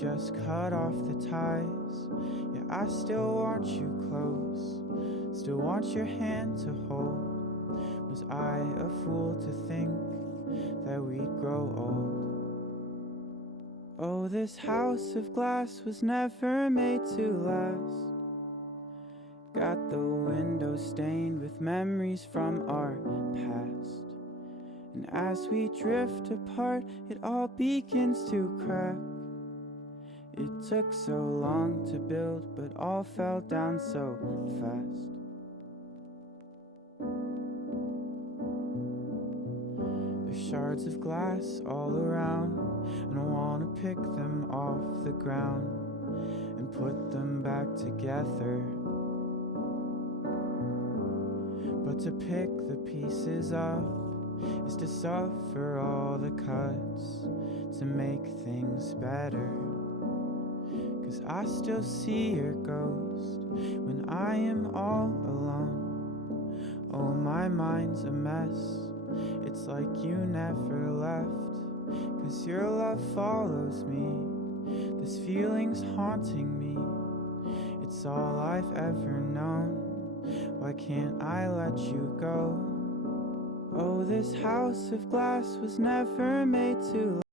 just cut off the ties. Yeah, I still want you close, still want your hand to hold. Was I a fool to think that we'd grow old? Oh, this house of glass was never made to last. Got the windows stained with memories from our past. And as we drift apart, it all begins to crack. It took so long to build, but all fell down so fast. There's shards of glass all around, and I wanna pick them off the ground and put them back together. But to pick the pieces up is to suffer all the cuts to make things better. 'Cause I still see your ghost when I am all alone. Oh, my mind's a mess, it's like you never left. 'Cause your love follows me, this feeling's haunting me. It's all I've ever known, why can't I let you go? Oh, this house of glass was never made to